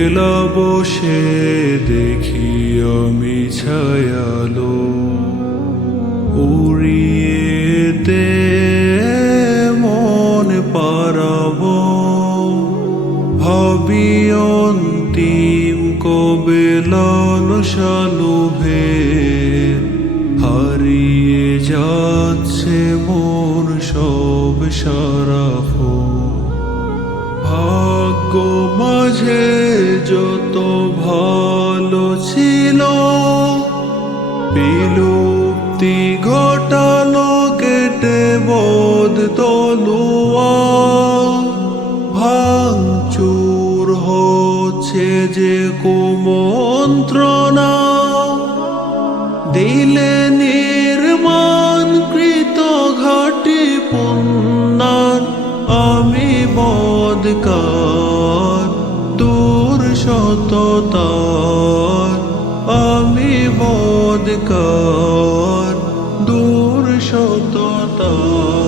একলা বসে দেখি আমি ছায়ালো উড়িয়েতে মন পারাব ভাবি অন্তিম কবে লালসা লোভে হারিয়ে যাচ্ছে মন সব সারাফ ভাগ্য মাঝে যত ভালো ছিল বিলুপ্তি ঘটালো কেটে বদ তলুয়া ভাঙচুর হচ্ছে যে কুমন্ত্রণা দিলে নির্মাণ কৃত ঘাটি পুণ্যার আমি বদকার দূর সততার আমি বদকার দূর সততার